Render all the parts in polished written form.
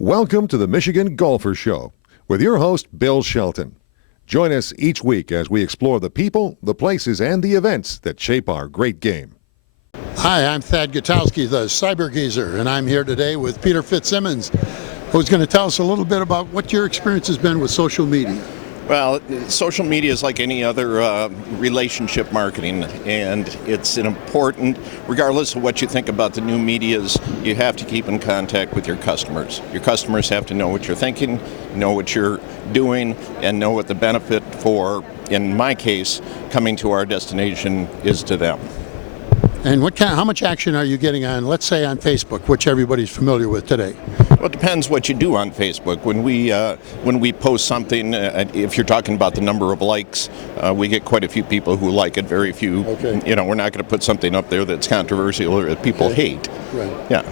Welcome to the Michigan Golfer Show with your host, Bill Shelton. Join us each week as we explore the people, the places, and the events that shape our great game. Hi, I'm Thad Gutowski, the Cyber Geezer, and I'm here today with Peter Fitzsimmons, who's going to tell us a little bit about what your experience has been with social media. Well, social media is like any other relationship marketing, and it's an important, regardless of what you think about the new medias, you have to keep in contact with your customers. Your customers have to know what you're thinking, know what you're doing, and know what the benefit for, in my case, coming to our destination is to them. And how much action are you getting on, let's say, on Facebook, which everybody's familiar with today? Well, it depends what you do on Facebook. When we post something, if you're talking about the number of likes, we get quite a few people who like it. Very few. Okay. You know, we're not going to put something up there that's controversial or that people hate. Right. Yeah.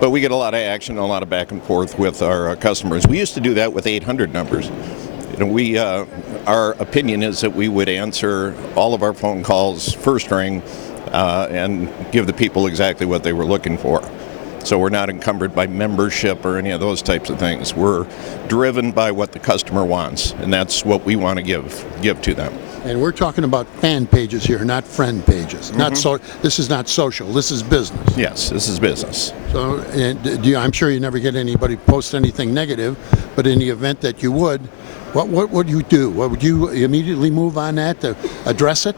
But we get a lot of action, a lot of back and forth with our customers. We used to do that with 800 numbers. You know, our opinion is that we would answer all of our phone calls first ring. And give the people exactly what they were looking for. So we're not encumbered by membership or any of those types of things. We're driven by what the customer wants, and that's what we want to give to them. And we're talking about fan pages here, not friend pages. Mm-hmm. This is not social. This is business. Yes, this is business. So, I'm sure you never get anybody post anything negative, but in the event that you would, what would you do? Would you immediately move on that to address it?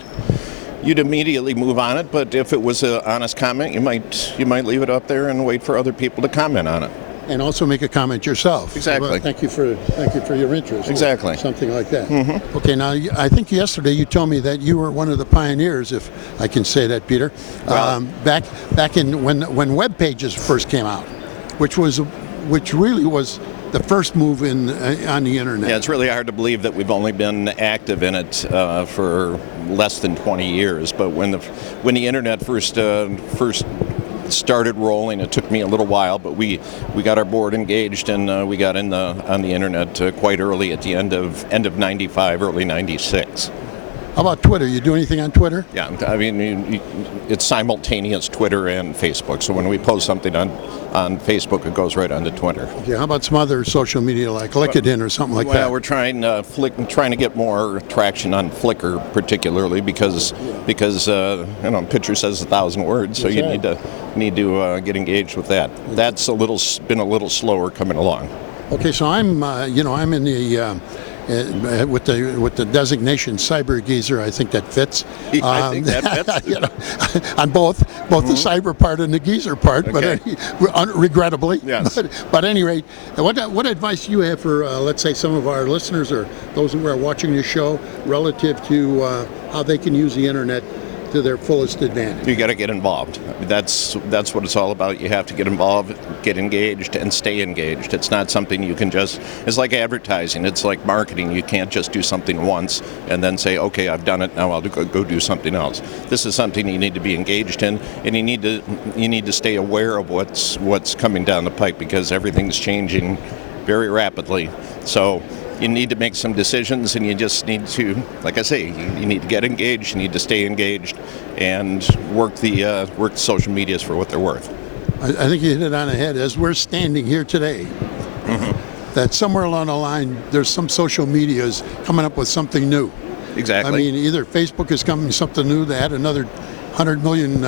You'd immediately move on it, but if it was an honest comment, you might leave it up there and wait for other people to comment on it. And also make a comment yourself. Exactly. Well, thank you for your interest. Exactly. Something like that. Mm-hmm. Okay. Now, I think yesterday you told me that you were one of the pioneers, if I can say that, Peter. Well, back in when web pages first came out, which really was the first move on the internet. Yeah, it's really hard to believe that we've only been active in it for less than 20 years. But when the internet first started rolling, it took me a little while, but we got our board engaged and we got on the internet quite early at the end of 95, early 96. How about Twitter? You do anything on Twitter? Yeah, I mean, it's simultaneous Twitter and Facebook. So when we post something on Facebook, it goes right onto Twitter. Okay, how about some other social media like LinkedIn or something like that? Well, we're trying to get more traction on Flickr, particularly because picture says 1,000 words, so you need to get engaged with that. That's been a little slower coming along. Okay, so I'm in the. With the designation Cyber Geezer, I think that fits. I think that fits. On both the cyber part and the geezer part, Okay. but regrettably. Yes. But at any rate, what advice do you have for, let's say, some of our listeners or those who are watching this show relative to how they can use the internet to their fullest advantage? You got to get involved. That's what it's all about. You have to get involved, get engaged, and stay engaged. It's not something you can just. It's like advertising. It's like marketing. You can't just do something once and then say, "Okay, I've done it. Now I'll go do something else." This is something you need to be engaged in, and you need to stay aware of what's coming down the pike because everything's changing very rapidly. So you need to make some decisions, and you just need to, like I say, you need to get engaged, you need to stay engaged, and work the social medias for what they're worth. I think you hit it on the head. As we're standing here today, that somewhere along the line, there's some social medias coming up with something new. Exactly. I mean, either Facebook is coming with something new to add another 100 million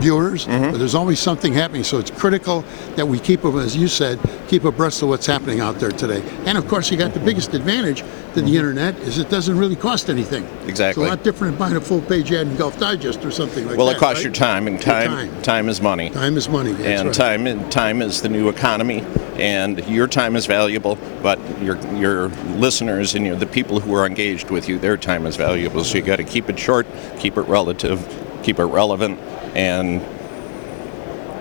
viewers, but there's always something happening. So it's critical that we keep, as you said, keep abreast of what's happening out there today. And of course, you got the biggest advantage to the internet is it doesn't really cost anything. Exactly. It's a lot different than buying a full-page ad in Golf Digest or something like that. Well, it costs right? your time, and time is money. Time is money. That's right. Time is the new economy, and your time is valuable. But your listeners and the people who are engaged with you, their time is valuable. So you got to keep it short, keep it relative, keep it relevant, and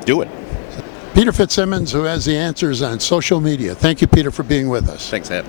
do it. Peter Fitzsimmons, who has the answers on social media. Thank you, Peter, for being with us. Thanks, Ed.